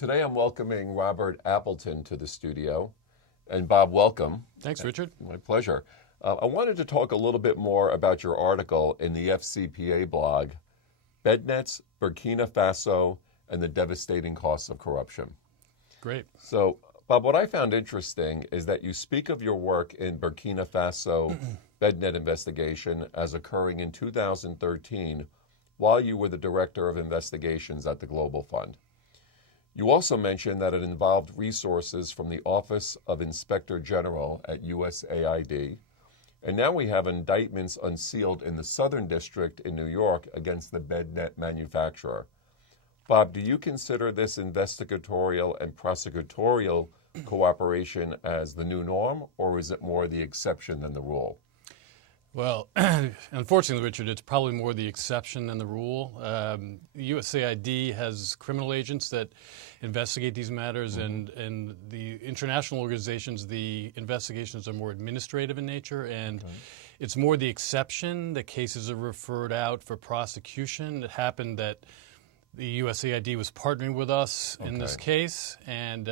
Today I'm welcoming Robert Appleton to the studio. And Bob, welcome. Thanks, Richard. My pleasure. I wanted to talk a little bit more about your article in the FCPA blog, Bednets, Burkina Faso, and the Devastating Costs of Corruption. Great. So, Bob, what I found interesting is that you speak of your work in Burkina Faso Bednet investigation as occurring in 2013 while you were the Director of Investigations at the Global Fund. You also mentioned that it involved resources from the Office of Inspector General at USAID, and now we have indictments unsealed in the Southern District in New York against the Bednet manufacturer. Bob, do you consider this investigatorial and prosecutorial cooperation as the new norm, or is it more the exception than the rule? Well, unfortunately, Richard, it's probably more the exception than the rule. USAID has criminal agents that investigate these matters, and the international organizations, the investigations are more administrative in nature, and it's more the exception that cases are referred out for prosecution. It happened that the USAID was partnering with us in this case, and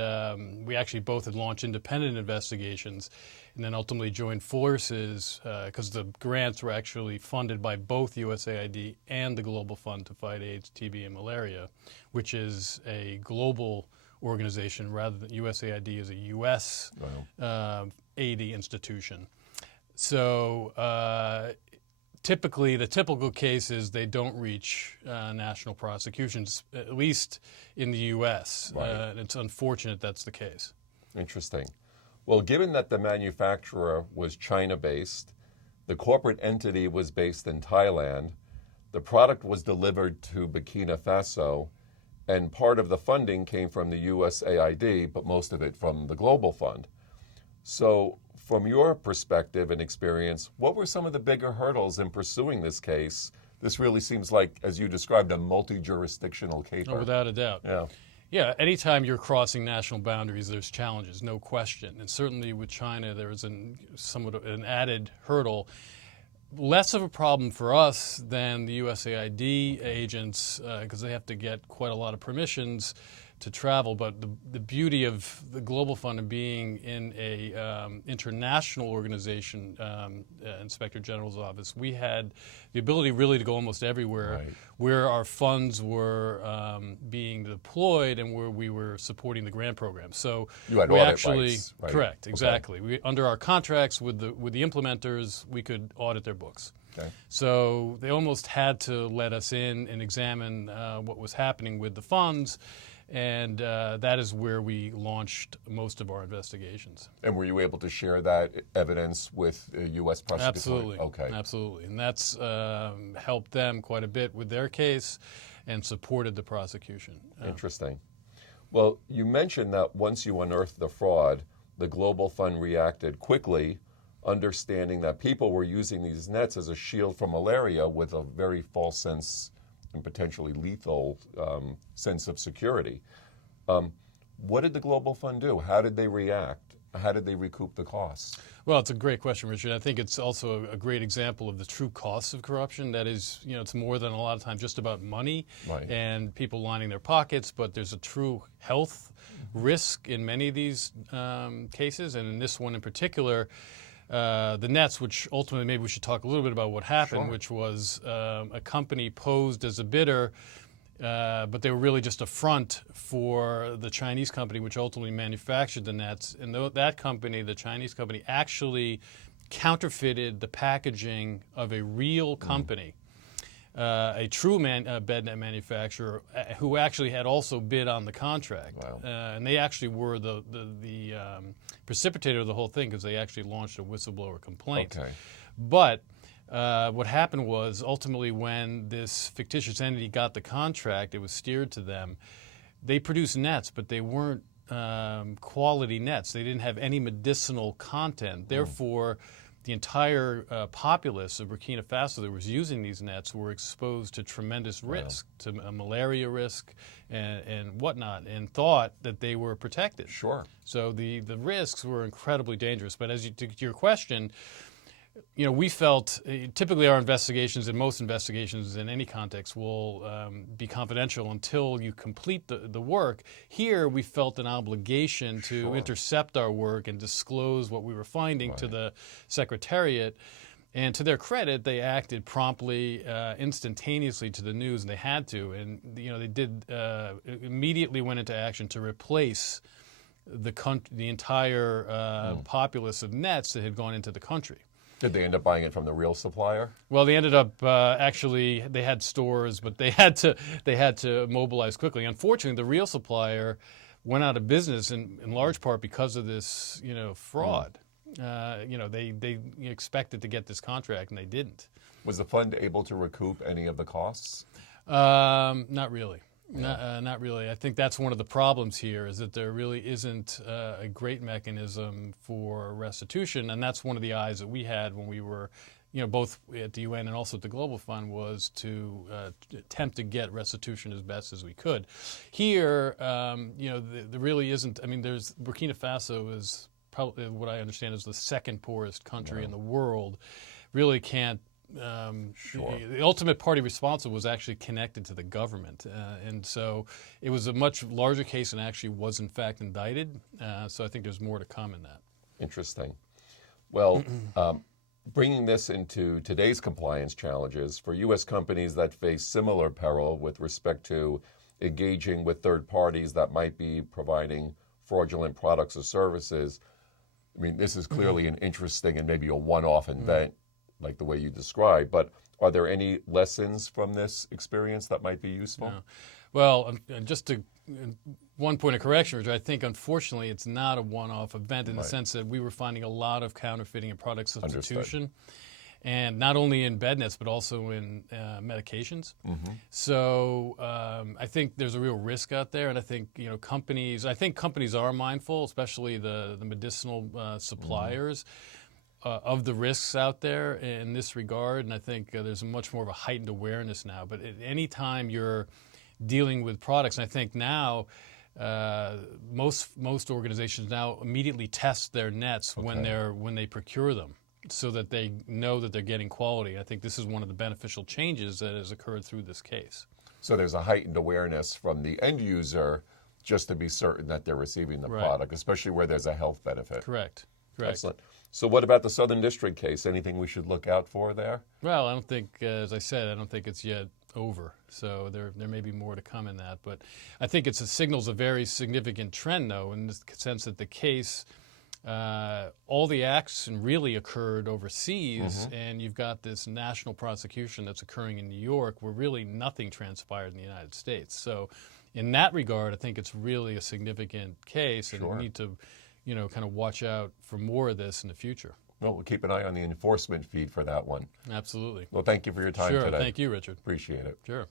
we actually both had launched independent investigations and then ultimately joined forces because the grants were actually funded by both USAID and the Global Fund to Fight AIDS, TB, and Malaria, which is a global organization rather than USAID is a U.S. aid institution. So typically, the typical case is they don't reach national prosecutions, at least in the U.S. It's unfortunate that's the case. Interesting. Well, given that the manufacturer was China-based, the corporate entity was based in Thailand, the product was delivered to Burkina Faso, and part of the funding came from the USAID, but most of it from the Global Fund. So, from your perspective and experience, what were some of the bigger hurdles in pursuing this case? This really seems like, as you described, a multi-jurisdictional caper. Oh, without a doubt. Yeah, anytime you're crossing national boundaries, there's challenges, no question. And certainly with China, there is somewhat of an added hurdle. Less of a problem for us than the USAID agents because they have to get quite a lot of permissions to travel, but the beauty of the Global Fund and being in a international organization, Inspector General's office, we had the ability really to go almost everywhere where our funds were being deployed and where we were supporting the grant program. So you had we audit actually rights, right? Correct, exactly. We, under our contracts with the implementers, we could audit their books. So they almost had to let us in and examine what was happening with the funds. And that is where we launched most of our investigations. And were you able to share that evidence with U.S. prosecutors? Absolutely. Okay. Absolutely. And that's helped them quite a bit with their case and supported the prosecution. Interesting. Well, you mentioned that once you unearthed the fraud, the Global Fund reacted quickly, understanding that people were using these nets as a shield from malaria with a very false sense and potentially lethal sense of security. What did the Global Fund do? How did they react? How did they recoup the costs? Well, it's a great question, Richard. I think it's also a great example of the true costs of corruption. That is, it's more than a lot of times just about money and people lining their pockets, but there's a true health risk in many of these cases, and in this one in particular, the nets, which ultimately maybe we should talk a little bit about what happened, which was a company posed as a bidder, but they were really just a front for the Chinese company, which ultimately manufactured the nets. And that company, the Chinese company, actually counterfeited the packaging of a real company, a true bednet manufacturer who actually had also bid on the contract. And they actually were the precipitator of the whole thing because they actually launched a whistleblower complaint. But what happened was ultimately when this fictitious entity got the contract, it was steered to them. They produced nets, but they weren't quality nets. They didn't have any medicinal content. Therefore, the entire populace of Burkina Faso that was using these nets were exposed to tremendous risk, to a malaria risk and whatnot, and thought that they were protected. Sure. So the risks were incredibly dangerous. But as to your question, We felt typically our investigations and most investigations in any context will be confidential until you complete the work. Here, we felt an obligation to intercept our work and disclose what we were finding to the Secretariat. And to their credit, they acted promptly, instantaneously to the news, and they had to. And they did immediately went into action to replace the entire populace of nets that had gone into the country. Did they end up buying it from the real supplier? Well, they ended up actually they had stores, but they had to mobilize quickly. Unfortunately, the real supplier went out of business in large part because of this fraud. They expected to get this contract and they didn't. Was the fund able to recoup any of the costs? Not really. Not really. I think that's one of the problems here is that there really isn't a great mechanism for restitution, and that's one of the eyes that we had when we were, both at the UN and also at the Global Fund, was to attempt to get restitution as best as we could. Here, there really isn't. I mean, Burkina Faso is probably what I understand is the second poorest country in the world. Really can't. The ultimate party responsible was actually connected to the government, and so it was a much larger case and actually was in fact indicted. So I think there's more to come in that. Interesting. Well, bringing this into today's compliance challenges for U.S. companies that face similar peril with respect to engaging with third parties that might be providing fraudulent products or services, I mean, this is clearly an interesting and maybe a one-off event, like the way you described, but are there any lessons from this experience that might be useful? No. Well, just one point of correction, Richard, I think unfortunately it's not a one-off event in the sense that we were finding a lot of counterfeiting and product substitution, and not only in bed nets but also in medications. So I think there's a real risk out there, and I think companies are mindful, especially the medicinal suppliers. Of the risks out there in this regard, and I think there's much more of a heightened awareness now. But at any time you're dealing with products, and I think now most organizations now immediately test their nets when they procure them, so that they know that they're getting quality. I think this is one of the beneficial changes that has occurred through this case. So there's a heightened awareness from the end user just to be certain that they're receiving the product, especially where there's a health benefit. Correct. Excellent. So what about the Southern District case? Anything we should look out for there? Well, I don't think, as I said, I don't think it's yet over. So there may be more to come in that. But I think it signals a very significant trend, though, in the sense that the case, all the action really occurred overseas, and you've got this national prosecution that's occurring in New York where really nothing transpired in the United States. So in that regard, I think it's really a significant case, and we need to kind of watch out for more of this in the future. Well, we'll keep an eye on the enforcement feed for that one. Absolutely. Well, thank you for your time today. Thank you, Richard. Appreciate it. Sure.